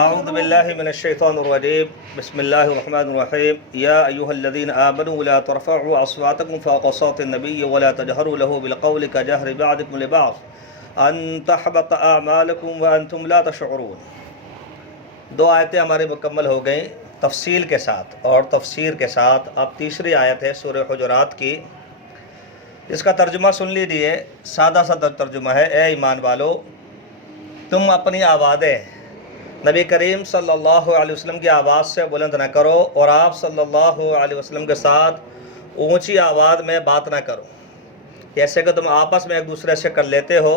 اعوذ باللہ من الشیطان الرجیم بسم اللہ الرحمن الرحیم یا ایہا الذین آمنوا لا ترفعوا اصواتکم فوق صوت النبی ولا تجہروا له بالقول کجہر بعضکم لبعض ان تحبط اعمالکم وانتم لا تشعرون۔ دو آیتیں ہماری مکمل ہو گئیں تفصیل کے ساتھ اور تفسیر کے ساتھ۔ اب تیسری آیت ہے سورہ حجرات کی، اس کا ترجمہ سن لیجیے۔ سادہ سا ترجمہ ہے، اے ایمان والو تم اپنی آوازیں نبی کریم صلی اللہ علیہ وسلم کی آواز سے بلند نہ کرو اور آپ صلی اللہ علیہ وسلم کے ساتھ اونچی آواز میں بات نہ کرو، جیسے کہ تم آپس میں ایک دوسرے سے کر لیتے ہو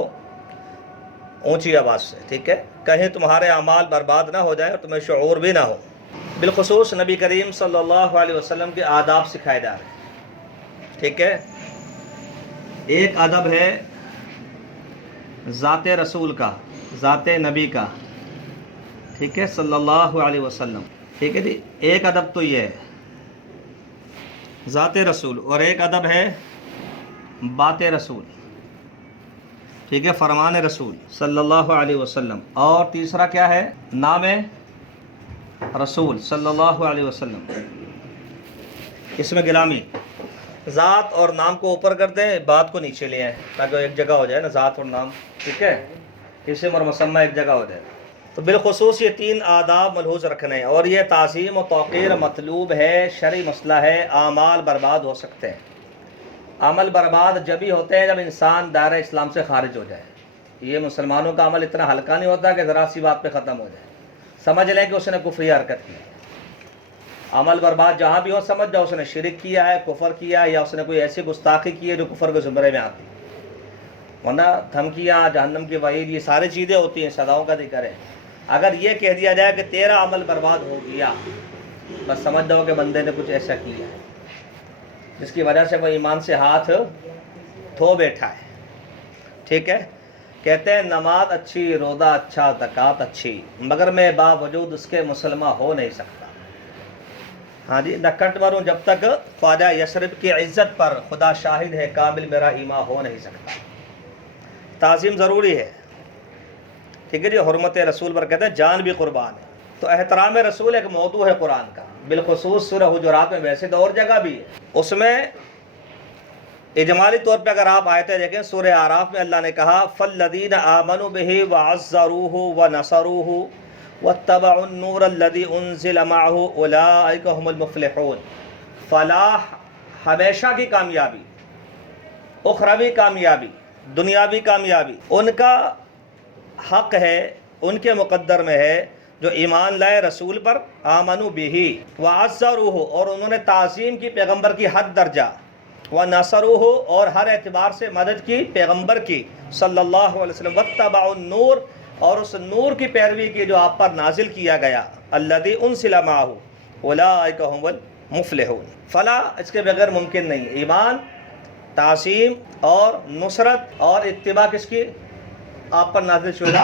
اونچی آواز سے، ٹھیک ہے، کہیں تمہارے اعمال برباد نہ ہو جائے اور تمہیں شعور بھی نہ ہو۔ بالخصوص نبی کریم صلی اللہ علیہ وسلم کے آداب سکھائے جا رہے ہیں، ٹھیک ہے۔ ایک ادب ہے ذات رسول کا، ذات نبی کا، ٹھیک ہے، صلی اللہ علیہ وسلم، ٹھیک ہے جی۔ ایک ادب تو یہ ہے ذات رسول، اور ایک ادب ہے بات رسول، ٹھیک ہے، فرمان رسول صلی اللہ علیہ وسلم۔ اور تیسرا کیا ہے؟ نام رسول صلی اللہ علیہ وسلم، اس میں گرامی ذات اور نام کو اوپر کر دیں، بات کو نیچے لے آئیں تاکہ ایک جگہ ہو جائے نا، ذات اور نام، ٹھیک ہے، اسم اور مسمى ایک جگہ ہو جائے۔ تو بالخصوص یہ تین آداب ملحوظ رکھنے ہیں، اور یہ تعظیم و توقیر مطلوب ہے، شرعی مسئلہ ہے۔ اعمال برباد ہو سکتے ہیں، عمل برباد جب ہی ہوتے ہیں جب انسان دائرہ اسلام سے خارج ہو جائے۔ یہ مسلمانوں کا عمل اتنا ہلکا نہیں ہوتا کہ ذرا سی بات پہ ختم ہو جائے، سمجھ لیں کہ اس نے کفری حرکت کی۔ عمل برباد جہاں بھی ہو سمجھ جاؤ اس نے شرک کیا ہے، کفر کیا ہے، یا اس نے کوئی ایسی گستاخی کی ہے جو کفر کے زمرے میں آتی ہے۔ ورنہ دھمکیاں، جہنم کی وعید، یہ ساری چیزیں ہوتی ہیں، سزاؤں کا ذکر ہے۔ اگر یہ کہہ دیا جائے کہ تیرا عمل برباد ہو گیا، بس سمجھ جاؤ کہ بندے نے کچھ ایسا کیا ہے جس کی وجہ سے وہ ایمان سے ہاتھ دھو بیٹھا ہے، ٹھیک ہے۔ کہتے ہیں نماز اچھی، روزہ اچھا، زکوٰۃ اچھی، مگر میں باوجود اس کے مسلمہ ہو نہیں سکتا۔ ہاں جی، نہ کٹ مروں جب تک خواجہ یثرب کی عزت پر خدا شاہد ہے، کامل میرا ایمان ہو نہیں سکتا۔ تعظیم ضروری ہے، ٹھیک ہے جی۔ حرمت رسول پر کہتے ہیں جان بھی قربان ہے۔ تو احترام رسول ایک موضوع ہے قرآن کا، بالخصوص سورہ حجرات میں، ویسے تو اور جگہ بھی ہے۔ اس میں اجمالی طور پہ اگر آپ آیتیں دیکھیں، سورہ اعراف میں اللہ نے کہا فَالَّذِينَ آمَنُوا بِهِ وَعَزَّرُوهُ وَنَصَرُوهُ وَاتَّبَعُوا النُّورَ الَّذِي أُنزِلَ مَعَهُ أُولَٰئِكَ هُمُ الْمُفْلِحُونَ۔ فلاح ہمیشہ کی کامیابی، اخروی کامیابی، دنیاوی کامیابی ان کا حق ہے، ان کے مقدر میں ہے جو ایمان لائے رسول پر، آمنوا بہ وعزروہ، اور انہوں نے تعظیم کی پیغمبر کی حد درجہ، ونصروہ، اور ہر اعتبار سے مدد کی پیغمبر کی صلی اللہ علیہ وسلم، واتبعوا النور، اور اس نور کی پیروی کی جو آپ پر نازل کیا گیا، الذی انزل معہ اولئک هم المفلحون۔ فلاح اس کے بغیر ممکن نہیں۔ ایمان، تعظیم اور نصرت اور اتباع کس کی؟ آپ پر نازل شدہ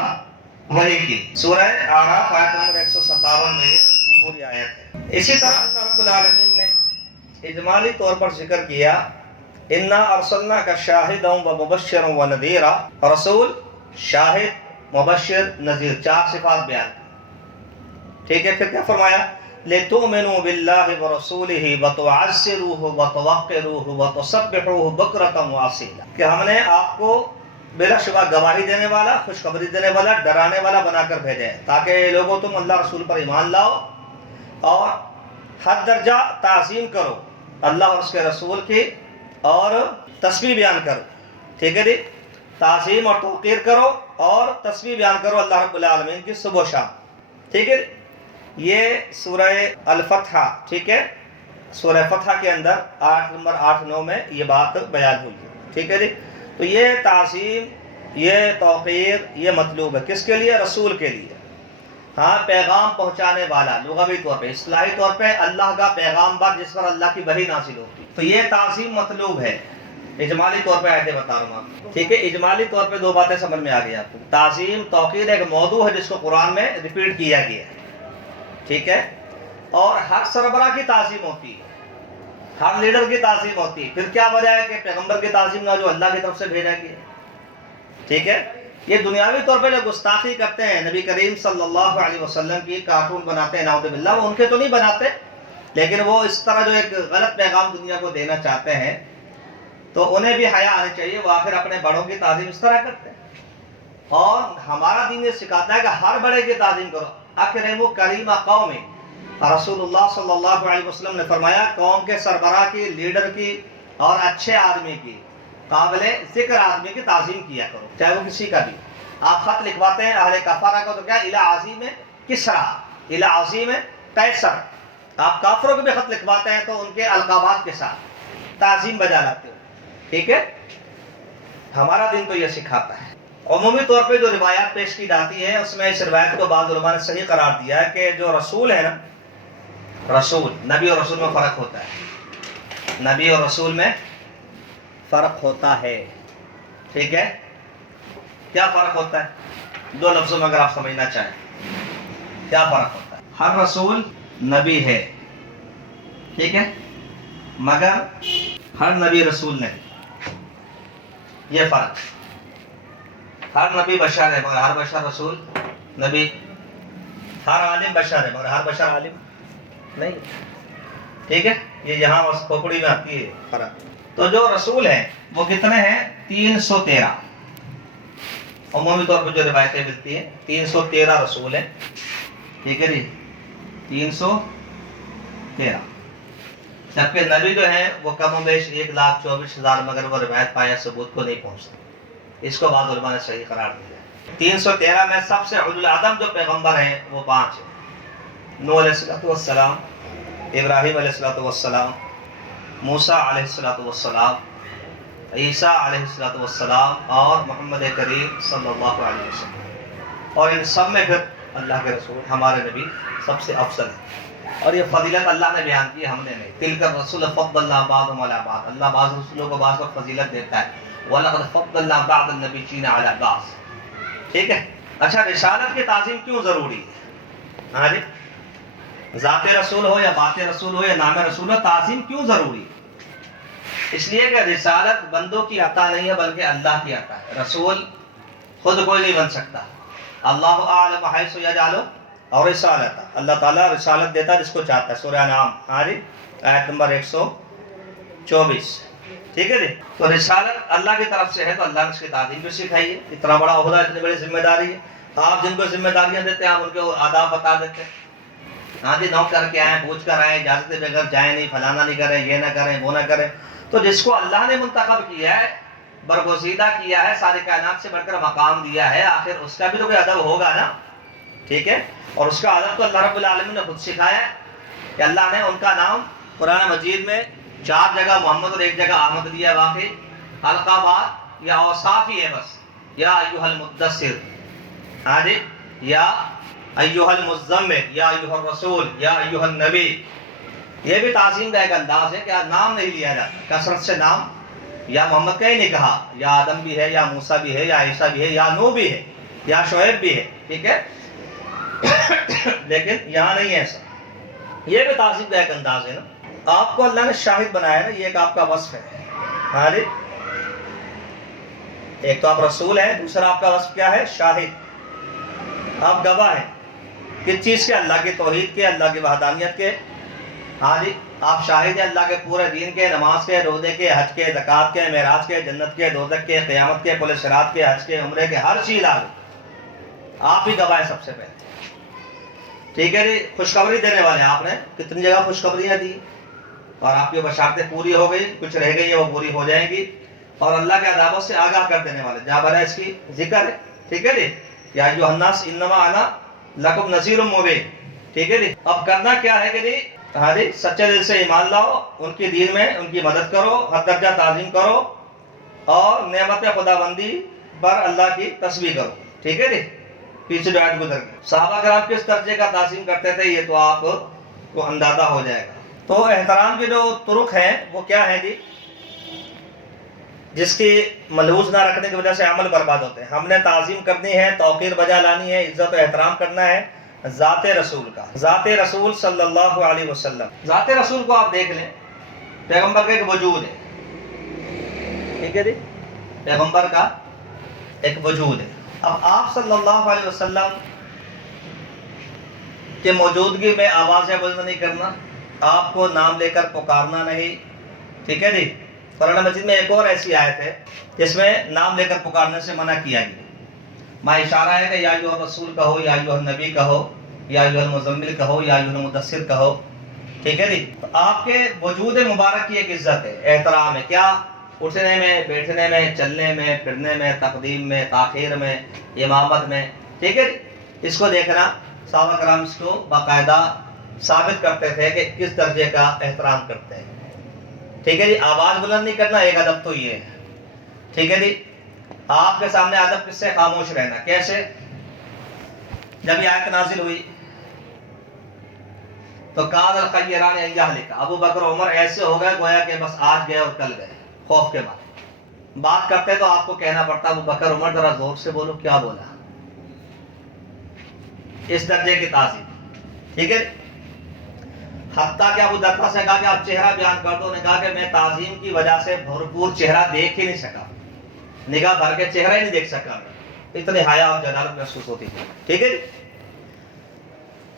وحی کی۔ سورہ اعراف آیت نمبر 157 میں یہ پوری آیت ہے۔ اسی طرح اللہ رب العالمین نے اجمالی طور پر ذکر کیا انا ارسلناک شاہدا ومبشرا ونذیرا، رسول، شاہد، مبشر، نذیر، چار صفات بیان کی، ٹھیک ہے۔ پھر کیا فرمایا؟ لِتُؤْمِنُوا بِاللَّهِ وَرَسُولِهِ وَتُعَزِّرُوهُ وَتُوَقِّرُوهُ وَتُسَبِّحُوهُ بُكْرَةً وَأَصِيلًا، کہ ہم نے آپ کو بلا شبہ گواہی دینے والا، خوشخبری دینے والا، ڈرانے والا بنا کر بھیجے تاکہ لوگوں تم اللہ رسول پر ایمان لاؤ اور حد درجہ تعظیم کرو اللہ اور اس کے رسول کی، اور تسبیح بیان کرو، ٹھیک ہے جی۔ تعظیم اور توقیر کرو اور تسبیح بیان کرو اللہ رب العالمین کی صبح و شام، ٹھیک ہے۔ یہ سورہ الفتح، ٹھیک ہے، سورہ فتح کے اندر آیت نمبر 8-9 میں یہ بات بیان ہوئی ہے، ٹھیک ہے جی۔ تو یہ تعظیم، یہ توقیر، یہ مطلوب ہے کس کے لیے؟ رسول کے لیے۔ ہاں، پیغام پہنچانے والا، لغوی طور پہ، اصطلاحی طور پہ اللہ کا پیغام بر جس پر اللہ کی وحی نازل ہوتی، تو یہ تعظیم مطلوب ہے۔ اجمالی طور پہ آیتیں بتا رہا ہوں آپ، ٹھیک ہے۔ اجمالی طور پہ دو باتیں سمجھ میں آ گئی آپ کو۔ تعظیم، توقیر ایک موضوع ہے جس کو قرآن میں ریپیٹ کیا گیا ہے، ٹھیک ہے۔ اور ہر سربراہ کی تعظیم ہوتی ہے، ہر لیڈر کی تعظیم ہوتی ہے۔ پھر کیا وجہ ہے کہ پیغمبر کی تعظیم نہ جو اللہ کی طرف سے بھیجا گیا، ٹھیک ہے۔ یہ دنیاوی طور پہ جو گستاخی کرتے ہیں نبی کریم صلی اللہ علیہ وسلم کی، کارٹون بناتے ہیں نعوذ باللہ، وہ ان کے تو نہیں بناتے، لیکن وہ اس طرح جو ایک غلط پیغام دنیا کو دینا چاہتے ہیں، تو انہیں بھی حیا آنی چاہیے، وہ آخر اپنے بڑوں کی تعظیم اس طرح کرتے ہیں۔ اور ہمارا دین یہ سکھاتا ہے کہ ہر بڑے کی تعظیم کرو۔ اکرموا کریمہ قوم، رسول اللہ صلی اللہ علیہ وسلم نے فرمایا قوم کے سربراہ کی، لیڈر کی اور اچھے آدمی کی، قابل ذکر آدمی کی تعظیم کیا کرو، چاہے وہ کسی کا بھی۔ آپ خط لکھواتے ہیں اہل کفارہ کو تو کیا الی عظیم کسریٰ، الی عظیم قیصر، آپ کافروں کو بھی خط لکھواتے ہیں تو ان کے القابات کے ساتھ تعظیم بجا لاتے ہو، ٹھیک ہے؟ ہمارا دین تو یہ سکھاتا ہے۔ عمومی طور پہ جو روایات پیش کی جاتی ہیں اس میں اس روایت کو بعض علماء نے صحیح قرار دیا ہے کہ جو رسول ہے نا، رسول، نبی اور رسول میں فرق ہوتا ہے، نبی اور رسول میں فرق ہوتا ہے، ٹھیک ہے؟ کیا فرق ہوتا ہے؟ دو لفظوں میں اگر آپ سمجھنا چاہیں کیا فرق ہوتا ہے؟ ہر رسول نبی ہے، ٹھیک ہے، مگر ہر نبی رسول نہیں، یہ فرق۔ ہر نبی بشر ہے مگر ہر بشر رسول نبی، ہر عالم بشر ہے مگر ہر بشر عالم نہیں، ٹھیک ہے؟ یہ یہاں اس کھوپڑی میں آتی ہے فرق۔ تو جو رسول ہیں وہ کتنے ہیں؟ 313 عمومی طور پہ جو روایتیں ملتی ہیں 313 رسول ہیں، ٹھیک ہے جی، 313، جبکہ نبی جو ہیں وہ کم و بیش 1,24,000، مگر وہ روایت پایا ثبوت کو نہیں پہنچتا، اس کو بعض علماء نے صحیح قرار دیا ہے۔ 313 میں سب سے اولو العزم جو پیغمبر ہیں وہ 5 ہیں، نوح علیہ السلام، ابراہیم علیہ السلام، موسیٰ علیہ السلام، عیسیٰ علیہ السلام اور محمد کریم صلی اللہ علیہ وسلم، اور ان سب میں پھر اللہ کے رسول ہمارے نبی سب سے افضل ہے، اور یہ فضیلت اللہ نے بیان کی، ہم نے نہیں۔ تلک الرسول فضلنا بعضهم علی بعض، اللہ بعض رسولوں کو بعض پر فضیلت دیتا ہے، وَلَقَدْ فَضَّلْنَا بَعْضَ النَّبِيِّينَ عَلَى بَعْضٍ، ٹھیک ہے؟ اچھا، رسالت کی تعظیم کیوں ضروری ہے؟ ہاں جی، ذات رسول ہو یا بات رسول ہو یا نام رسول ہو، تعظیم کیوں ضروری ہے؟ اس لیے کہ رسالت بندوں کی عطا نہیں ہے بلکہ اللہ کی عطا ہے، رسول خود کوئی نہیں بن سکتا، اللہ اعلم حیث یجعل رسالتہ، اللہ تعالیٰ رسالت دیتا ہے جس کو چاہتا ہے، سورہ انعام، ہاں جی، آیت نمبر 124، ٹھیک ہے جی؟ تو رسالت اللہ کی طرف سے ہے تو اللہ نے اس کی تعظیم بھی سکھائی ہے، اتنا بڑا عہدہ، اتنی بڑی ذمہ داری ہے، آپ جن کو ذمہ داریاں دیتے ہیں آپ ان کے آداب بتا دیتے ہیں، ہاں جی، نوٹ کر کے آئیں، پوچھ کر آئیں، اجازت بغیر جائیں نہیں، فلانا نہیں کریں، یہ نہ کریں، وہ نہ کریں۔ تو جس کو اللہ نے منتخب کیا ہے، برگزیدہ کیا ہے، ساری کائنات سے بڑھ کر مقام دیا ہے، آخر اس کا بھی تو کوئی ادب ہوگا نا، ٹھیک ہے؟ اور اس کا ادب تو اللہ رب العالمین نے خود سکھایا ہے کہ اللہ نے ان کا نام قرآن مجید میں 4 جگہ محمد اور 1 جگہ احمد دیا ہے، واقعی القابات یا اوصاف ہی ہے بس، یا ایھا المدثر، ہاں جی، یا ایھا المزمل، یا ایھا الرسول، یا ایھا النبی، یہ بھی تعظیم کا ایک انداز ہے کہ نام نہیں لیا جاتا کثرت سے، نام یا محمد کا ہی نہیں کہا، یا آدم بھی ہے، یا موسیٰ بھی ہے، یا عیسیٰ بھی ہے، یا نوح بھی ہے، یا شعیب بھی ہے، ٹھیک ہے؟ لیکن یہاں نہیں ہے ایسا، یہ بھی تعظیم کا ایک انداز ہے نا۔ آپ کو اللہ نے شاہد بنایا ہے نا، یہ ایک آپ کا وصف ہے، ہاں جی، ایک تو آپ رسول ہیں، دوسرا آپ کا وصف کیا ہے؟ شاہد، آپ گواہ ہیں، کس چیز کے؟ اللہ کی توحید کے، اللہ کی وحدانیت کے، ہاں جی، آپ شاہد ہیں اللہ کے پورے دین کے، نماز کے، روزے کے، حج کے، زکوٰۃ کے، معراج کے، جنت کے، دوزخ کے، قیامت کے، پل صراط کے، حج کے، عمرے کے، ہر چیز آپ ہی گواہ سب سے پہلے، ٹھیک ہے جی؟ خوشخبری دینے والے آپ نے کتنی جگہ خوشخبریاں دی، اور آپ کی بشارتیں پوری ہو گئی، کچھ رہ گئی ہیں وہ پوری ہو جائیں گی، اور اللہ کے عذابوں سے آگاہ کر دینے والے، جہاں بنا اس کی ذکر ہے، ٹھیک ہے جی؟ یا ایھا الناس انما انا لکم نذیر مبین، ٹھیک ہے جی؟ اب کرنا کیا ہے کہ جی، ہاں جی، سچے دل سے ایمان لاؤ، ان کی دین میں ان کی مدد کرو، حد درجہ تعظیم کرو، اور نعمت خداوندی پر اللہ کی تسبیح کرو، ٹھیک ہے جی؟ پیچھے جو آیت گزر گئی، صحابہ کرام کس درجے کا تعظیم کرتے تھے یہ تو آپ کو اندازہ ہو جائے گا۔ تو احترام کے جو طرق ہیں وہ کیا ہیں جی؟ جس کی ملحوظ نہ رکھنے کی وجہ سے عمل برباد ہوتے ہیں۔ ہم نے تعظیم کرنی ہے، توقیر بجا لانی ہے، عزت و احترام کرنا ہے ذات رسول کا، ذات رسول صلی اللہ علیہ وسلم۔ ذات رسول کو آپ دیکھ لیں، پیغمبر کا ایک وجود ہے، ٹھیک ہے جی؟ پیغمبر کا ایک وجود ہے، اب آپ صلی اللہ علیہ وسلم کہ موجودگی میں آوازیں بلند نہیں کرنا، آپ کو نام لے کر پکارنا نہیں، ٹھیک ہے جی۔ قرآن مجید میں ایک اور ایسی آیت ہے جس میں نام لے کر پکارنے سے منع کیا گیا۔ ماں اشارہ ہے کہ یا ایھا الرسول کہو، یا ایھا النبی کہو، یا ایھا المزمل کہو، یا ایھا المدثر کہو، ٹھیک ہے جی۔ تو آپ کے وجود مبارک کی ایک عزت ہے، احترام ہے، کیا؟ اٹھنے میں، بیٹھنے میں، چلنے میں، پھرنے میں، تقدیم میں، تاخیر میں، امامت میں، ٹھیک ہے جی۔ اس کو دیکھنا، صحابہ کرام اس کو باقاعدہ ثابت کرتے تھے کہ کس درجے کا احترام کرتے ہیں، ٹھیک ہے جی۔ آواز بلند نہیں کرنا، ایک ادب تو یہ ہے، ٹھیک ہے جی۔ آپ کے سامنے ادب کس سے؟ خاموش رہنا۔ کیسے؟ جب یہ آیت نازل ہوئی تو قاد الخیران ان یہلک، ابو بکر عمر ایسے ہو گئے گویا کہ بس آج گئے اور کل گئے، خوف کے مارے۔ بات کرتے تو آپ کو کہنا پڑتا ابو بکر عمر ذرا زور سے بولو، کیا بولا؟ اس درجے کی تعظیم، ٹھیک ہے۔ حتیٰ کہ ابو دردا سے کہا کہ آپ چہرہ بیان کر دو، نے کہا کہ میں تعظیم کی وجہ سے بھرپور چہرہ دیکھ ہی نہیں سکا، نگاہ بھر کے چہرہ ہی نہیں دیکھ سکا، اتنی حیا اور جلالت محسوس ہوتی تھی، ٹھیک ہے۔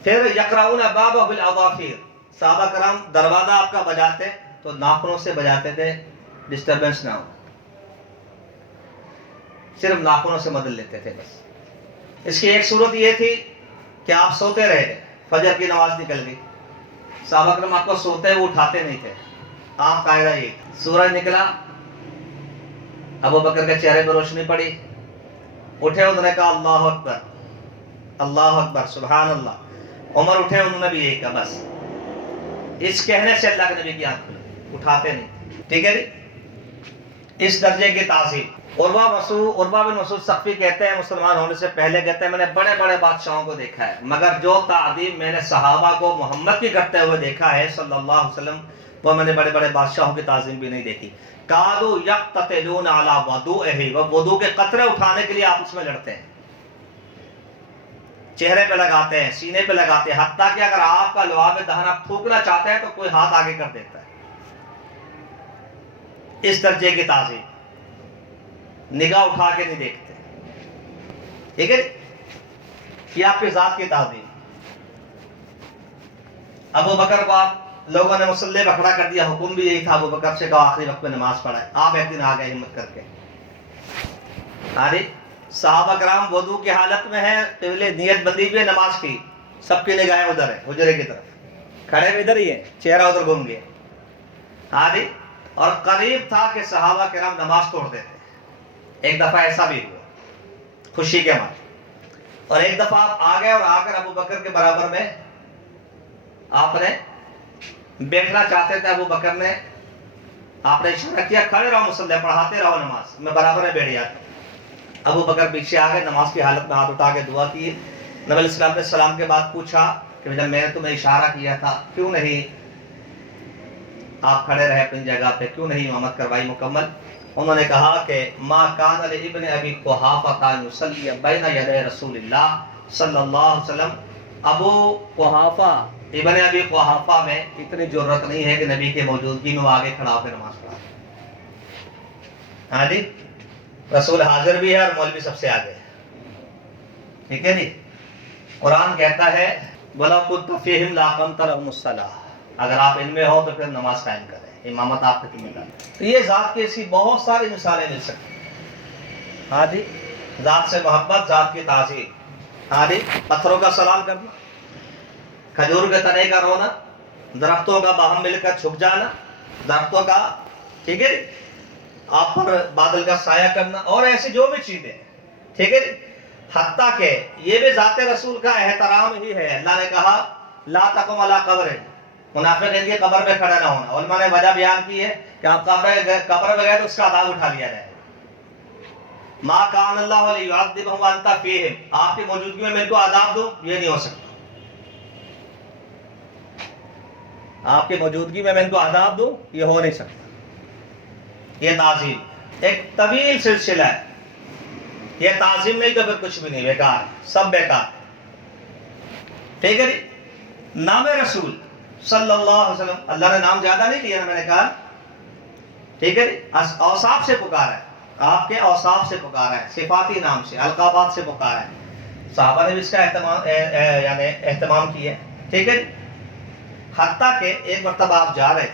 پھر یقرؤون بابہ بالاظافیر، صحابہ کرام دروازہ آپ کا بجاتے تو ناخنوں سے بجاتے تھے، ڈسٹربنس نہ ہو، صرف ناخنوں سے مدد لیتے تھے بس۔ اس کی ایک صورت یہ تھی کہ آپ سوتے رہے، فجر کی نماز نکل گئی، صحابہ کرام آپ کو سوتے وہ اٹھاتے نہیں تھے، عام قاعدہ یہ۔ سورج نکلا، ابو بکر کے چہرے پر روشنی پڑی، اٹھے، انہوں نے کہا اللہ اکبر، اللہ اکبر، سبحان اللہ۔ عمر اٹھے، انہوں نے بھی یہی کہا، بس اس کہنے سے اللہ کے نبی کی آنکھ کھلی، اٹھاتے نہیں، ٹھیک ہے جی۔ اس درجے کی تعظیم۔ عروہ بن مسعود ثقفی کہتے ہیں، مسلمان ہونے سے پہلے کہتے ہیں میں نے بڑے بڑے بادشاہوں کو دیکھا ہے، مگر جو تعظیم میں نے صحابہ کو محمد کی کرتے ہوئے دیکھا ہے صلی اللہ علیہ وسلم، وہ میں نے بڑے بڑے بادشاہوں کی تعظیم بھی نہیں دیکھی۔ کادوا یقتتلون علی وضوئہ، وہ وضو کے قطرے اٹھانے کے لیے آپس میں لڑتے ہیں، چہرے پہ لگاتے ہیں، سینے پہ لگاتے ہیں، حتیٰ کہ اگر آپ کا لعاب دہن آپ تھوکنا چاہتے ہیں تو کوئی ہاتھ آگے کر دیتا ہے۔ اس درجے کی تعظیم، نگاہ اٹھا کے نہیں دیکھتے، ٹھیک ہے۔ یہ آپ کی ذات کی تعظیم۔ ابو بکر کو آپ لوگوں نے مصلی پہ کھڑا کر دیا، حکم بھی یہی تھا، ابو بکر سے کہا آخری وقت میں نماز پڑھائے، آپ ایک دن آ گئے ہمت کر کے۔ صحابہ کرام وضو کی حالت میں ہیں، قبلے نیت بندی بھی ہے نماز کی، سب کی نگاہیں ادھر ہے، حجرے کی طرف، کھڑے بھی ادھر ہی ہیں، چہرہ ادھر گھوم گیا، اور قریب تھا کہ صحابہ کرام نماز توڑ دیتے۔ ایک دفعہ ایسا بھی ہوا خوشی کے مارے، اور ایک دفعہ آپ آ گئے اور آ کر ابو بکر کے برابر میں آپ نے بیٹھنا چاہتے تھے، ابو بکر نے آپ نے اشارہ کیا کھڑے رہو، مصلی پڑھاتے رہو نماز، میں برابر میں بیٹھ جاتا ہوں۔ ابو بکر پیچھے آ گئے، نماز کی حالت میں ہاتھ اٹھا کے دعا کی۔ نبی علیہ السلام نے سلام کے بعد پوچھا کہ جب میں نے تمہیں اشارہ کیا تھا کیوں نہیں آپ کھڑے رہے اپنی جگہ پہ، کیوں نہیں امامت کروائی مکمل؟ انہوں نے کہا کہ ما کان لابن ابی قحافہ ان یصلی بین یدی رسول اللہ صلی اللہ علیہ وسلم، ابو قحافہ ابن ابی قحافہ میں اتنی جرت نہیں ہے کہ نبی کے موجودگی میں وہ آگے کھڑا ہو کے نماز پڑھا۔ ہاں جی، رسول حاضر بھی ہے اور مولوی سب سے آگے ہے، ٹھیک ہے جی۔ قرآن کہتا ہے وَلَوْ كُنْتَ فِيهِمْ لَأَقَمْتَ لَهُمُ الصَّلَاةَ، اگر آپ ان میں ہو تو پھر نماز قائم کریں، امامت آپ کی ذمہ داری۔ تو یہ ذات کی ایسی بہت ساری مثالیں مل سکتی ہیں، ہاں جی، ذات سے محبت، ذات کی تعظیم، ہاں جی، پتھروں کا سلام کرنا، کھجور کے تنے کا رونا، درختوں کا باہم مل کر چھک جانا، درختوں کا، ٹھیک ہے، آپ پر بادل کا سایہ کرنا، اور ایسی جو بھی چیزیں، ٹھیک ہے، حتیٰ کہ یہ بھی ذات رسول کا احترام ہی ہے۔ اللہ نے کہا لا تقم علی قبر، منافق ان کی قبر پہ کھڑا نہ ہونا۔ علماء نے وجہ بیان کی ہے کہ آپ قبر میں گئے تو اس کا عذاب اٹھا لیا جائے۔ ما کان اللہ لیعذبہم وانت فیہم، آپ کی موجودگی میں میں ان کو عذاب دوں، یہ نہیں ہو سکتا۔ آپ کی موجودگی میں ان کو عذاب دوں، یہ ہو نہیں سکتا۔ یہ تعظیم ایک طویل سلسلہ ہے، یہ تعظیم نہیں تو پھر کچھ بھی نہیں، بیکار، سب بیکار، ٹھیک ہے جی۔ نام رسول صلی اللہ علیہ وسلم، اللہ نے نام زیادہ نہیں لیا، میں نے کہا، ٹھیک ہے جی، اوصاف سے پکارا ہے، آپ کے اوصاف سے پکارا ہے، صفاتی نام سے، القابات سے پکارا ہے۔ صحابہ نے بھی اس کا یعنی اہتمام کیا ہے، ٹھیک ہے۔ حتیٰ کہ ایک مرتبہ آپ جا رہے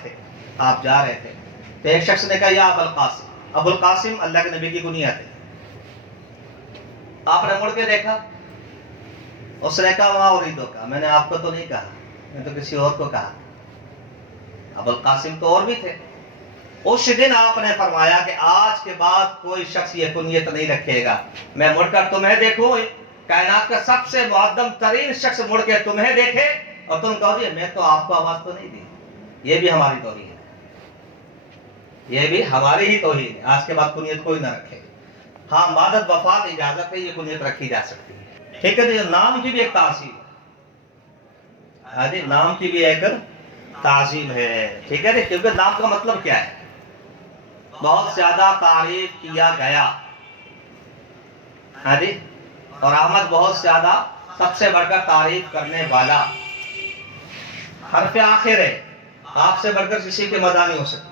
تھے تو ایک شخص نے کہا یا ابو القاسم، ابو القاسم اللہ کے نبی کی کنیت ہے۔ آپ نے مڑ کے دیکھا، اس نے کہا وہاں اریدو کا، میں نے آپ کو تو نہیں کہا، میں تو کسی اور کو کہا۔ ابو القاسم تو اور بھی تھے۔ اس دن آپ نے فرمایا کہ آج کے بعد کوئی شخص یہ کنیت نہیں رکھے گا، میں مڑ کر تمہیں دیکھوں، کائنات کا سب سے معظم ترین شخص مڑ کے تمہیں دیکھے اور تم کہو گے میں تو آپ کو آواز تو نہیں دی۔ یہ بھی ہماری توہین ہے، یہ بھی ہماری ہی توہین ہے۔ آج کے بعد کنیت کوئی نہ رکھے۔ ہاں مادت وفات اجازت ہے، یہ کنیت رکھی جا سکتی ہے، ٹھیک ہے۔ نام کی بھی ایک تعظیم ہے، ہاں جی، نام کی بھی ایک تعظیم ہے، ٹھیک ہے۔ کیونکہ نام کا مطلب کیا ہے؟ بہت زیادہ تعریف کیا گیا، ہاں جی، اور احمد بہت زیادہ سب سے بڑھ کر تعریف کرنے والا۔ حرف آخر ہے، آپ سے بڑھ کر کسی کی مدح نہیں ہو سکتی،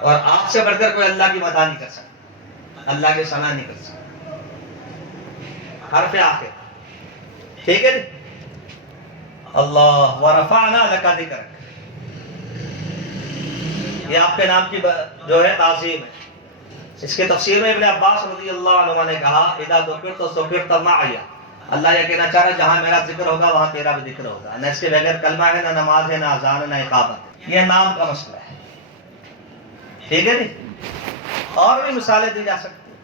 اور آپ سے بڑھ کر کوئی اللہ کی مدح نہیں کر سکتا، اللہ کی ثنا نہیں کر سکتا۔ حرف آخر، ٹھیک ہے۔ اللہ ورفعنا لک ذکرک، یہ آپ کے نام کی جو ہے تعظیم ہے۔ اس کے تفسیر میں ابن عباس رضی اللہ عنہ نے کہا اذا ذکرت ذکرت معی، اللہ یہ کہنا چاہ رہا ہے جہاں میرا ذکر ہوگا وہاں تیرا بھی ذکر ہوگا۔ نہ اس کے بغیر کلمہ ہے، نہ نماز ہے، نہ اذان ہے، نہ اقامت ہے۔ یہ نام کا مسئلہ ہے، ٹھیک ہے جی۔ اور بھی مثالیں دی جا سکتی ہیں،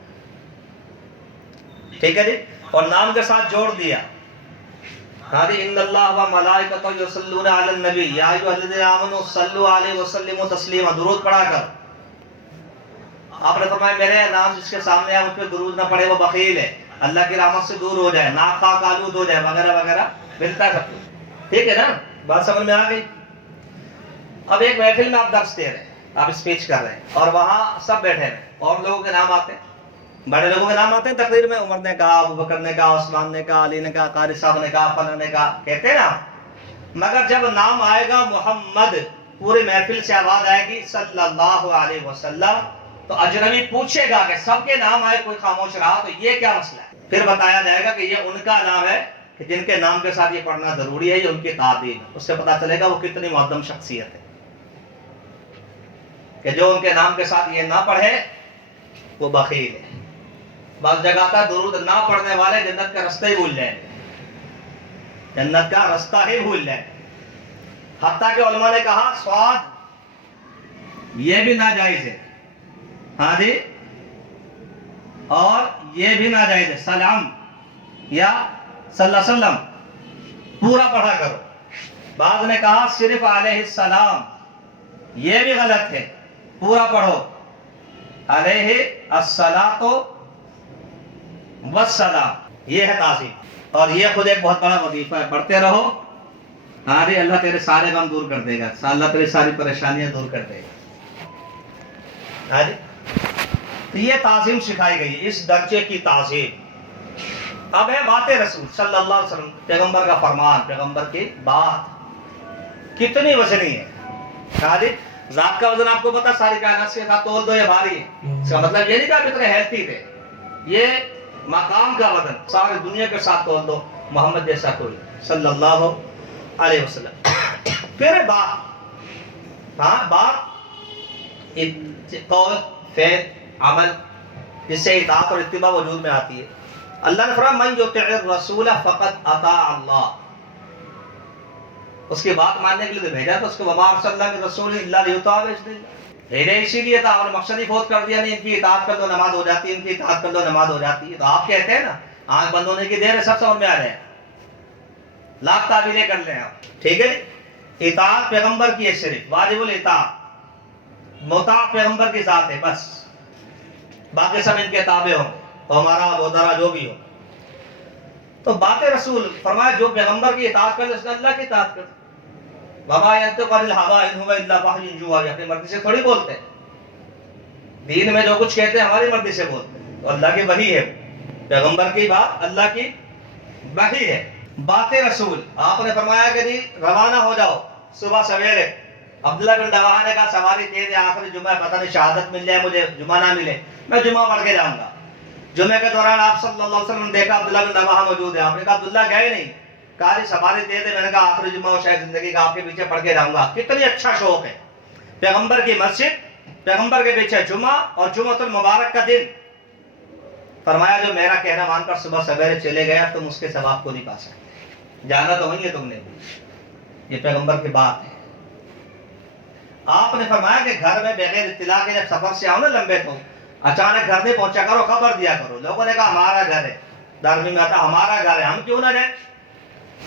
ٹھیک ہے جی۔ اور نام کے ساتھ جوڑ دیا، ہاں جی، ان اللہ و ملائکتہ یصلون علی النبی یا ایھا الذین آمنوا صلوا علیہ وسلموا تسلیما، درود پڑھا کر۔ آپ نے فرمایا میرے نام جس کے سامنے ہے مجھ پہ درود نہ پڑھے وہ بخیل ہے، اللہ کی رحمت سے دور ہو جائے، ناپاک آلود ہو جائے، وغیرہ وغیرہ ملتا ہے سب کچھ، ٹھیک ہے نا۔ بات سمجھ میں آ گئی؟ اب ایک محفل میں آپ درس دے رہے ہیں، آپ اسپیچ کر رہے ہیں، اور وہاں سب بیٹھے ہیں، اور لوگوں کے نام آتے ہیں، بڑے لوگوں کے نام آتے ہیں تقریر میں، عمر نے کہا، ابو بکر نے کہا، عثمان نے کہا، علی نے کہا، قاری صاحب نے کہا، فلاں نے کہا، کہتے ہیں نا۔ مگر جب نام آئے گا محمد، پورے محفل سے آواز آئے گی صلی اللہ علیہ وسلم، تو اجنبی پوچھے گا کہ سب کے نام آئے کوئی خاموش رہا، تو یہ کیا مسئلہ ہے؟ پھر بتایا جائے گا کہ یہ ان کا نام ہے کہ جن کے نام کے ساتھ یہ پڑھنا ضروری ہے، یہ ان کی تعظیم ہے۔ اس سے پتہ چلے گا وہ کتنی معظم شخصیت ہے، کہ جو ان کے نام کے ساتھ یہ نہ پڑھے وہ بخیل ہے۔ بعض جگہ آتا ہے درود نہ پڑھنے والے جنت کا رستہ ہی بھول جائیں گے، جنت کا رستہ ہی بھول جائیں گے۔ حتیٰ کہ علماء نے کہا صاد یہ بھی ناجائز ہے، ہاں جی، اور یہ بھی ناجائز ہے، سلام یا صلی اللہ علیہ وسلم پورا پڑھا کرو۔ بعض نے کہا صرف علیہ السلام، یہ بھی غلط ہے، پورا پڑھو، علیہ الصلاۃ والسلام، یہ ہے تعظیم۔ اور یہ خود ایک بہت بڑا وظیفہ ہے، پڑھتے رہو، ہاں جی، اللہ تیرے سارے غم دور کر دے گا، اللہ تیرے ساری پریشانیاں دور کر دے گا، ہاں جی۔ تو یہ تعظیم سکھائی گئی ہے، اس درجے کی تعظیم۔ اب ہے بات رسول صلی اللہ علیہ وسلم، پیغمبر کا فرمان، پیغمبر کی بات کتنی وزنی ہے، ہاں جی۔ ذات کا وزن آپ کو پتا، ساری کائنات کے ساتھ تول دو یہ بھاری ہے، اس کا مطلب یہ نہیں کہ آپ اتنے ہیلتھی تھے، یہ مقام کا وزن ساری دنیا کے ساتھ تول دو، محمد جیسا کوئی صلی اللہ علیہ وسلم۔ پھر بات، ہاں بات قول فعل عمل، جس سے اطاعت اور اتباع وجود میں آتی ہے۔ اللہ نے فرمایا من یطع الرسول فقد اطاع اللہ، اس کی بات ماننے کے لیے تو بھیجا، تو اس کو وما ارسلنا من رسول الا لیطاع باذن اللہ، بھیجا اسی لیے تھا، اور مقصد ہی فوت کر دیا نہیں، ان کی اطاعت کر دو نماز ہو جاتی ہے، ان کی اطاعت کر دو نماز ہو جاتی ہے۔ تو آپ کہتے ہیں نا آنکھ بند ہونے کی دیر ہے، سب سمجھ میں آ جائے، لاکھ تعبیریں کر لیں آپ، ٹھیک ہے۔ اطاعت پیغمبر کی ہے، صرف واجب الاطاعت، مطاع پیغمبر کی ذات ہے بس، باقی سب ان کے تابع ہوں، ہمارا ودرا جو بھی ہو۔ تو بات رسول فرمایا جو پیغمبر کی اطاعت کرے اس نے اللہ کی اطاعت کر، وما ينطق عن الهوى ان هو الا وحي يوحى، اپنی مرضی سے تھوڑی بولتے ہیں، دین میں جو کچھ کہتے ہیں ہماری مرضی سے بولتے ہیں، تو اللہ کی وحی ہے، پیغمبر کی بات اللہ کی وحی ہے۔ بات رسول، آپ نے فرمایا کہ جی روانہ ہو جاؤ صبح سویرے، عبداللہ بن رواحہ نے کہا سواری تیز ہے، آخری جمعہ پتہ نہیں شہادت مل جائے مجھے، جمعہ نہ ملے، میں جمعہ پڑھ کے جاؤں گا. جمعے کے دوران آپ صلی اللہ علیہ وسلم نے دیکھا عبداللہ بن رواحہ موجود ہے. آپ نے کہا عبداللہ گئے نہیں؟ کہا جی سواری دے دے. میں نے کہا آخری جمعہ شاید زندگی کا آپ کے پیچھے پڑھ کے جاؤں گا. کتنی اچھا شوق ہے. پیغمبر کی مسجد، پیغمبر کے پیچھے جمعہ اور جمعۃ المبارک کا دن. فرمایا جو میرا کہنا مان کر صبح سویرے چلے گیا تم اس کے ثواب کو نہیں پا سکتے. جانا تو وہی ہے تم نے. یہ پیغمبر کی بات ہے. آپ نے فرمایا کہ گھر میں بغیر اطلاع کے جب سفر سے آؤ نا لمبے تو اچانک گھر نہیں پہنچا کرو، خبر دیا کرو. لوگوں نے کہا ہمارا گھر ہے، دارمی میں آتا ہمارا گھر ہے، ہم کیوں نہ جائیں.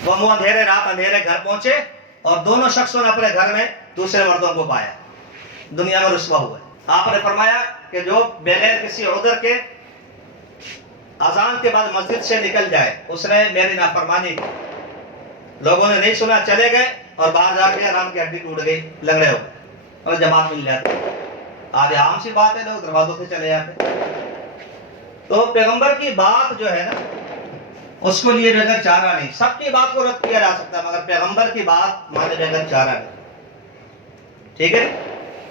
وہ منہ اندھیرے رات اندھیرے گھر پہنچے اور دونوں شخصوں نے اپنے گھر میں دوسرے مردوں کو پایا، دنیا میں رسوا ہوئے. آپ نے فرمایا کہ جو بغیر کسی عذر کے اذان کے بعد مسجد سے نکل جائے اس نے میری نافرمانی کی. لوگوں نے نہیں سنا، چلے گئے اور باہر جا کے آرام کی ہڈی ٹوٹ گئی، لنگڑے ہو گئے اور جماعت مل جاتی. آج عام سی بات ہے، لوگ دروازوں سے چلے جاتے. تو پیغمبر کی بات جو ہے نا اس کو لیے بغیر چارہ نہیں. سب کی بات کو رد کیا جا سکتا ہے مگر پیغمبر کی بات مانے بغیر چارہ نہیں. ٹھیک ہے.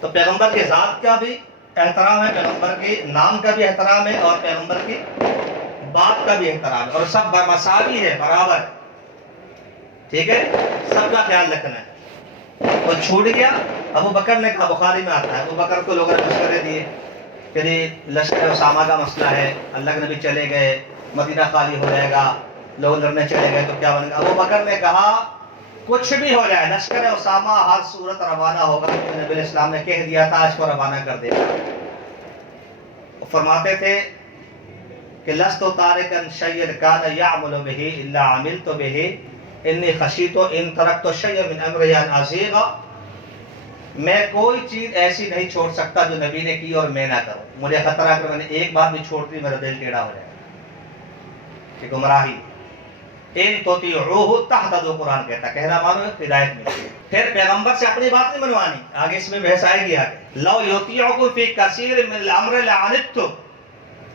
تو پیغمبر کی ذات کا بھی احترام ہے، پیغمبر کے نام کا بھی احترام ہے اور پیغمبر کی بات کا بھی احترام ہے. اور سب مساوی ہے، برابر ہے. ٹھیک ہے. سب کا خیال رکھنا ہے. وہ چھوٹ گیا. ابو بکر نے کہا، بخاری میں آتا ہے، ابو بکر کو لوگوں نے مشورے دیے کہ لشکر اسامہ کا مسئلہ ہے، اللہ کے نبی چلے گئے، مدینہ خالی ہو جائے گا، لوگ لڑنے چلے گئے تو کیا بنے گا. ابو بکر نے کہا کچھ بھی ہو جائے لشکر اسامہ ہر صورت روانہ ہوگا. نبی علیہ السلام نے کہہ دیا تھا اس کو روانہ کر دے گا. وہ فرماتے تھے کہ لست تارکا شیئا کان یعمل به الا عملت به انی خشیت ان ترکت شیئا من امری ان ازیغ. میں کوئی چیز ایسی نہیں چھوڑ سکتا جو نبی نے کی اور میں نہ کروں. مجھے خطرہ ہے کہ میں نے ایک بات بھی چھوڑ دی میرا دل ٹیڑھا ہو جائے گا. کہ گمراہی. ان تطیعوہ تہتدوا قرآن کہتا ہے، کہنا مانو ہدایت ملتی ہے. پھر پیغمبر سے اپنی بات نہیں منوانی. آگے اس میں بحث آئے گی. آگے لو یطیعکم فی کثیر من الامر لعنتم.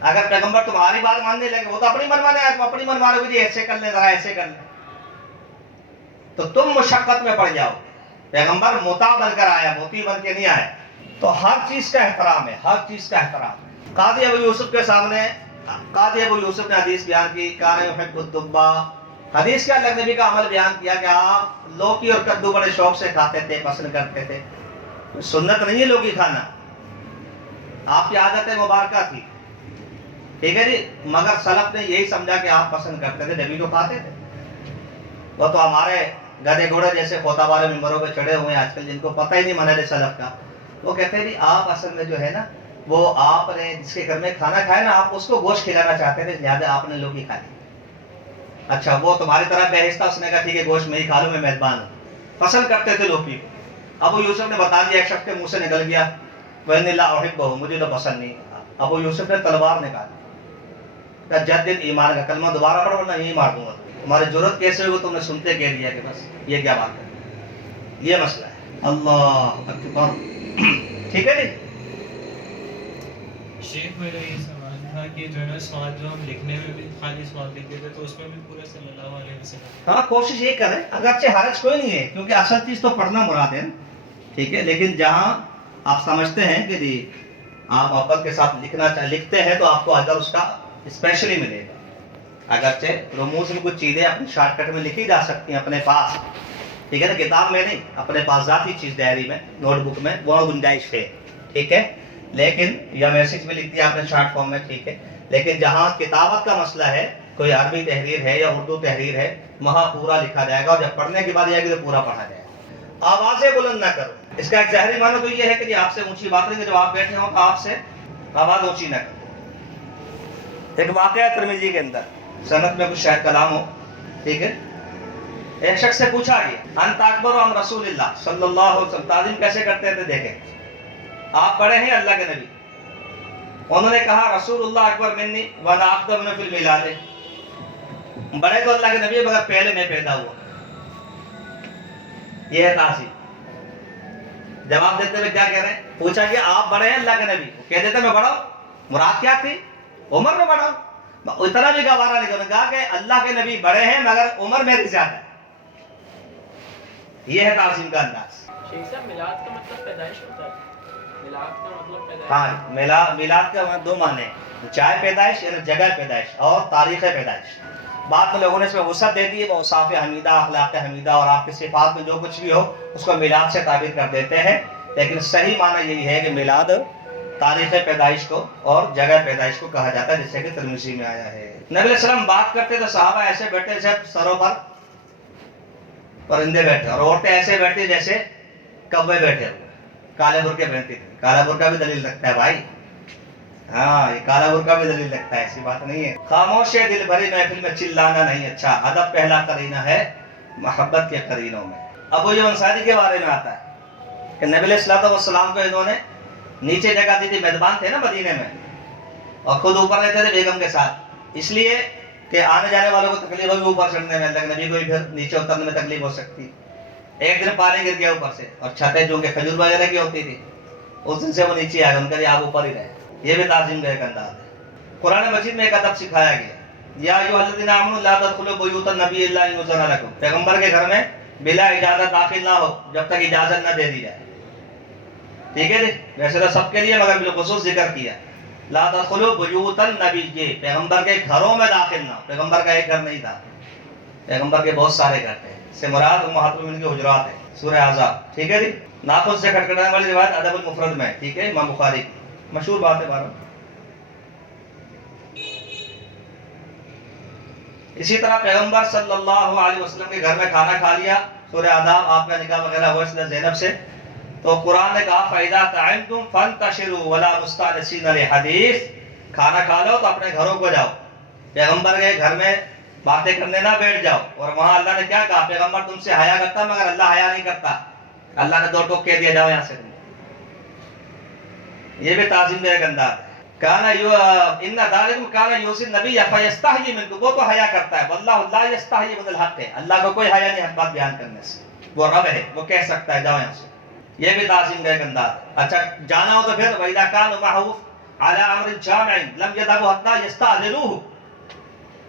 اگر پیغمبر تمہاری بات ماننے لگے، وہ تو اپنی منوانے آئے، تم اپنی منوا رہے ہو جی ایسے کر لیں ذرا ایسے کر لیں، تو تم مشقت میں پڑ جاؤ. پیغمبر مطاع بن کر آیا، موتی بن کے نہیں آیا. تو ہر چیز کا احترام ہے، ہر چیز کا احترام. قاضی ابو یوسف کے سامنے قاضی ابو یوسف نے حدیث بیان کی، کان یحب الدبا. حدیث کے اللہ نبی کا عمل بیان کیا کہ آپ لوکی اور کدو بڑے شوق سے کھاتے تھے، پسند کرتے تھے. سنت نہیں ہے لوکی کھانا، آپ کی عادت مبارکہ تھی. ٹھیک ہے جی. مگر سلف نے یہی سمجھا کہ آپ پسند کرتے تھے، نبی تو کھاتے تھے. وہ تو ہمارے گدے گھوڑے جیسے خوطہ والے ممبروں پہ چڑھے ہوئے ہیں آج کل، جن کو پتہ ہی نہیں منہج سلف کا. وہ کہتے ہیں جی آپ اصل میں جو ہے نا وہ آپ نے جس کے گھر میں کھانا کھایا نا آپ اس کو گوشت کھلانا چاہتے تھے، لہٰذا آپ نے لوکی کھا لی. اچھا وہ تمہاری طرح بہشتہ، اس نے کہا ٹھیک ہے گوشت میں ہی کھا لوں، میں میزبان ہوں. پسند کرتے تھے لوکی کو. ابو یوسف نے بتا دیا، ایک شخص کے منہ سے نکل گیا وَإِنِّي لَا أُحِبُّهُ، مجھے تو پسند نہیں. ابو یوسف نے تلوار نکالی، کہا جدد ایمان کا کلمہ دوبارہ پڑھو ورنہ یہی مار دوں گا. تمہاری ضرورت کیسے ہوگی، تم نے سنتے کہہ دیا کہ بس یہ کیا بات ہے. یہ مسئلہ ہے. اللہ اکبر. ٹھیک ہے جی. شیخ میرا یہ سوال تھا کہ جو ہے نا سوال جو ہم لکھنے میں بھی خالی سوال لکھتے تھے تو اس میں بھی پورا صلی اللہ علیہ وسلم. ہاں کوشش یہ کریں، اگرچہ حرج کوئی نہیں ہے کیونکہ اصل چیز تو پڑھنا مراد ہے. ٹھیک ہے. لیکن جہاں آپ سمجھتے ہیں کہ جی آپ محبت کے ساتھ لکھتے ہیں تو آپ کو اجر اس کا اسپیشلی ملے گا. اگرچہ رموز میں کچھ چیزیں اپنی شارٹ کٹ میں لکھی جا سکتی ہیں اپنے پاس. ٹھیک ہے نا. کتاب میں نہیں، اپنے پاس ذاتی چیز ڈائری میں نوٹ بک میں وہ گنجائش ہے. ٹھیک ہے. لیکن یا میسج میں لکھ دیا آپ نے شارٹ فارم میں. ٹھیک ہے. لیکن جہاں کتابت کا مسئلہ ہے، کوئی عربی تحریر ہے یا اردو تحریر ہے، وہاں پورا لکھا جائے گا اور جب پڑھنے کی بات آئے گی تو پورا پڑھا جائے گا. آوازیں بلند نہ کرو. اس کا ایک ظاہری معنی تو یہ ہے کہ آپ سے اونچی بات نہیں، جب آپ بیٹھے ہوں تو آپ سے آواز اونچی نہ کرو. ایک واقعہ ہے ترمذی کے اندر، سند میں کچھ شاید کلام ہو. ٹھیک ہے. ایک شخص سے پوچھا گیا انت اکبر ام رسول اللہ صلی اللہ علیہ وسلم، تعظیم کیسے کرتے تھے؟ دیکھیں آپ بڑے ہیں اللہ کے نبی. انہوں نے کہا رسول اللہ اکبر منی وانا اقدم فی المیلاد. بڑے تو اللہ کے نبی مگر پہلے میں پیدا ہوا. یہ ہے تعظیم. جواب دیتے ہوئے کیا کہہ رہے ہیں؟ پوچھا کہ آپ بڑے ہیں اللہ کے نبی، کہہ دیتے میں بڑا ہوں. مراد کیا تھی؟ عمر میں بڑا ہوں. اتنا بھی گوارا نہیں. کہا کہ اللہ کے نبی بڑے ہیں مگر عمر میری زیادہ ہے. یہ ہے تعظیم کا انداز. شیخ صاحب میلاد کا مطلب پیدائش ہوتا ہے؟ ہاں میلاد کا دو معنی ہیں، جائے پیدائش یعنی جگہ پیدائش اور تاریخ پیدائش۔ بعد میں لوگوں نے اس میں وسعت دے دی ہے، وہ اوصاف حمیدہ، اخلاق حمیدہ اور آپ کی صفات میں جو کچھ بھی ہو اس کو میلاد سے تعبیر کر دیتے ہیں، لیکن صحیح معنی یہی ہے کہ میلاد تاریخ پیدائش کو اور جگہ پیدائش کو کہا جاتا ہے، جیسے کہ ترمذی میں آیا ہے۔ نبی علیہ السلام بات کرتے تو صحابہ ایسے بیٹھے جیسے سروں پر پرندے بیٹھے، اور عورتیں ایسے بیٹھتی جیسے کوے بیٹھے ہوئے، کالے برقعے پہنتی تھی۔ کالا برقع بھی دلیل رکھتا ہے بھائی، ہاں یہ کالا برقع بھی دلیل رکھتا ہے، ایسی بات نہیں ہے۔ خاموش دل بھری محفل میں چلانا نہیں اچھا، ادب پہلا قرینہ ہے محبت کے قرینوں میں۔ ابو ایوب انصاری کے بارے میں آتا ہے کہ نبی علیہ السلام کو انہوں نے نیچے جگہ دی تھی، میدبان تھے نا مدینے میں، اور خود اوپر رہتے تھے بیگم کے ساتھ، اس لیے کہ آنے جانے والوں کو تکلیف ہوگی اوپر چڑھنے میں، اللہ نبی کو بھی پھر نیچے اترنے میں تکلیف ہو سکتی۔ ایک دن پانی گر گیا اوپر سے، اور چھتیں جو کہ کھجور وغیرہ کی ہوتی تھی، اس دن سے وہ نیچے آ گئے، ان کا لیے آپ اوپر ہی رہے۔ یہ بھی تعظیم کا ایک انداز ہے۔ قرآن مجید میں ایک ادب سکھایا گیا، یا ایھا الذین آمنوا لا تدخلوا بیوت النبی الا ان یؤذن لکم، پیغمبر کے گھر میں بلا اجازت داخل نہ ہو جب تک اجازت نہ دے دی جائے۔ ٹھیک ہے جی، ویسے تو سب کے لیے مگر بالخصوص ذکر کیا، لا تدخلوا بیوت النبی، پیغمبر کے گھروں میں داخل نہ ہو۔ پیغمبر کا ایک گھر نہیں تھا، پیغمبر کے بہت سارے گھر تھے، اس سے مراد امہات المؤمنین کی حجرات ہے، سورہ احزاب۔ ٹھیک ہے جی، ناخن سے کھٹکھٹانے والی روایت ادب المفرد میں، ٹھیک ہے، امام بخاری کی مشہور بات ہے بارہ۔ اسی طرح پیغمبر صلی اللہ علیہ وسلم کے گھر میں کھانا کھا لیا، سورہ آداب، آپ کا نکاح وغیرہ ہوا اس نے زینب سے، تو قرآن نے کہا فَإِذَا طَعِمْتُمْ فَانْتَشِرُوا وَلَا مُسْتَأْنِسِينَ لِحَدِيثٍ، کھانا کھا لو تو اپنے گھروں کو جاؤ، پیغمبر کے گھر میں باتیں کرنے نہ بیٹھ جاؤ۔ اور وہاں اللہ نے کیا کہا، پیغمبر تم سے حیا کرتا مگر اللہ حیا نہیں کرتا، اللہ نے دو ٹوک کہہ دیا جاؤ یہاں سے۔ یہ بھی تعظیم کا ایک انداز ہے۔ ان ذالکم کان یؤذی النبی فیستحیی منکم، وہ تو حیا کرتا ہے، واللہ لا یستحیی من الحق، اللہ کو کوئی حیا نہیں حق بات بیان کرنے سے، وہ رب ہے، وہ کہہ سکتا ہے جاؤ یہاں سے۔ یہ بھی تعظیم کا ایک انداز ہے۔ اچھا جانا ہو تو پھر وَإِذَا كَانُوا مَعَهُ عَلَىٰ أَمْرٍ جَامِعٍ لَمْ يَذْهَبُوا حَتَّىٰ يَسْتَأْذِنُوهُ،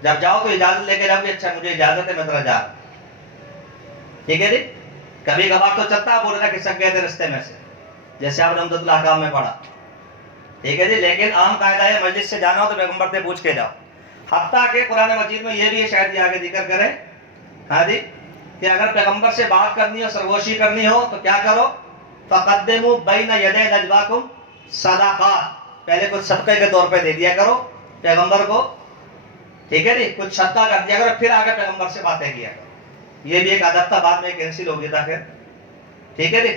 جب جاؤ تو اجازت لے کے جاؤ کہ اچھا مجھے اجازت ہے میں ذرا جا۔ ٹھیک ہے جی، کبھی کبھار تو چلتا بولنا کہ سک گئے تھے رستے میں سے، جیسے آپ نے عمدۃ الاحکام میں پڑھا۔ ٹھیک ہے جی، لیکن عام قاعدہ ہے مجلس سے جانا ہو تو پیغمبر سے پوچھ کے جاؤ۔ حتیٰ کہ قرآن مجید میں یہ بھی ہے، شاید یہ آگے ذکر کریں، ہاں جی، کہ اگر پیغمبر سے بات کرنی ہو، سرگوشی کرنی ہو تو کیا کرو، فَقَدِّمُوا بَيْنَ يَدَيْ نَجْوَاكُمْ صَدَقَاتٍ، پہلے کچھ صدقے کے طور پہ دے دیا کرو پیغمبر کو، ٹھیک ہے جی، کچھ صدقہ کر دیا کرو، پھر آگے پیغمبر سے باتیں کیا کرو۔ یہ بھی ایک ادب تھا، بعد میں کینسل ہو گیا تھا پھر۔ ٹھیک ہے جی،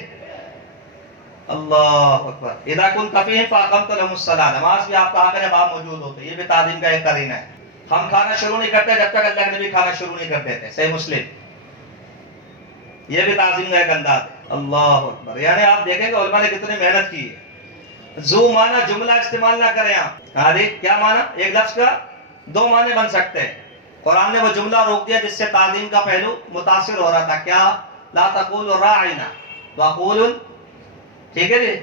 اللہ اکبر۔ اذا كنت فيهم فاقمت لهم الصلاة، نماز بھی آپ کہا کریں آپ موجود ہوتے، یہ بھی تعظیم کا ایک قرینہ ہے۔ ہم کھانا شروع نہیں کرتے جب تک اللہ کے نبی کھانا شروع نہیں کرتے تھے، صحیح مسلم۔ یہ بھی تعظیم کا ایک انداز ہے، اللہ اکبر۔ یعنی آپ دیکھیں کہ علماء نے کتنی محنت کی ہے۔ ذو معنی جملہ استعمال نہ کریں آپ، ہاں جی، کیا معنی، ایک لفظ کا دو معنی بن سکتے ہیں۔ قرآن نے وہ جملہ روک دیا جس سے تعظیم کا پہلو متاثر ہو رہا تھا، کیا، لا تقولوا راعنا وقولوا، ٹھیک ہے جی،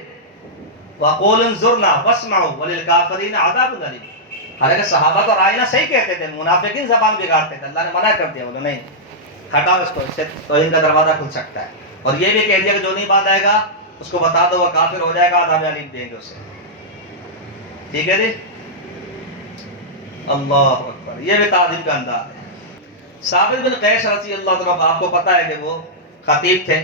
وَقُولُوا انظُرْنَا وَاسْمَعُوا وَلِلْكَافِرِينَ عَذَابٌ أَلِيمٌ۔ حالانکہ صحابہ تو رائنا صحیح کہتے تھے، منافقین زبان بگاڑتے تھے، اللہ نے منع کر دیا، بولے نہیں ہٹاؤ اس کو، اس سے توہین کا دروازہ کھل سکتا ہے۔ اور یہ بھی کہہ دیا کہ جو نہیں بات آئے گا اس کو بتا دو، وہ کافر ہو جائے گا، عذاب علیم دیں گے اسے۔ ٹھیک ہے جی، اللہ اکبر۔ یہ بھی تعظیم کا انداز ہے۔ ثابت بن قیس رضی اللہ عنہ، آپ کو پتہ ہے کہ وہ خطیب تھے،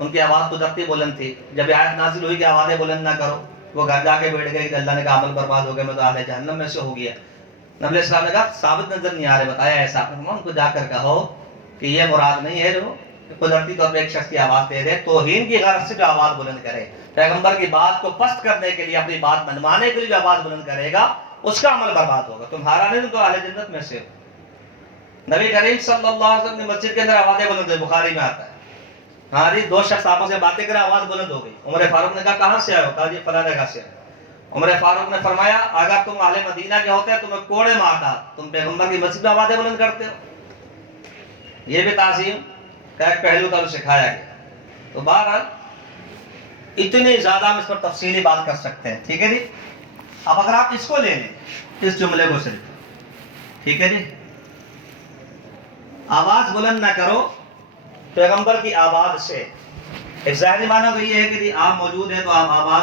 ان کی آواز قدرتی بلند تھی۔ جب آیت نازل ہوئی کہ آوازیں بلند نہ کرو، وہ گھر جا کے بیٹھ گئے کہ اللہ نے کہا عمل برباد ہو گیا، میں تو اہل جہنم میں سے ہو گیا۔ نبی علیہ السلام نے کہا ثابت نظر نہیں آ رہے، بتایا ایسا، ان کو جا کر کہو کہ یہ مراد نہیں ہے جو قدرتی طور پہ ایک شخص کی آواز دے دے، توہین کی غرض سے جو آواز بلند کرے، پیغمبر کی بات کو پست کرنے کے لیے، اپنی بات منوانے کے لیے جو آواز بلند کرے گا اس کا عمل برباد ہوگا، تمہارا نہیں تو اہل جنت میں سے ہو۔ نبی کریم صلی اللہ علیہ وسلم نے مسجد کے اندر آوازیں بلند ہوئی، بخاری میں آتا ہے، ہاں جی، دو شخص آپس میں باتیں کریں، آواز بلند ہو گئی۔ عمر فاروق نے کہا کہاں سے آئے ہو؟ کہا جی فلاں جگہ سے آئے۔ عمر فاروق نے فرمایا اگر تم اہل مدینہ کے ہوتے تمہیں کوڑے مارتا، تم پیغمبر کی مسجد میں آوازیں بلند کرتے ہو۔ یہ بھی تعظیم کا ایک پہلو تھا جو سکھایا گیا۔ تو بہرحال اتنی زیادہ ہم اس پر تفصیلی بات کر سکتے ہیں، ٹھیک ہے جی۔ اب اگر آپ اس کو لے لیں، اس جملے کو صرف، ٹھیک ہے جی، آواز بلند نہ کرو پیغمبر کی آواز سے، ایک ظاہری معنی تو یہ ہے کہ جی آپ موجود ہیں تو آپ آواز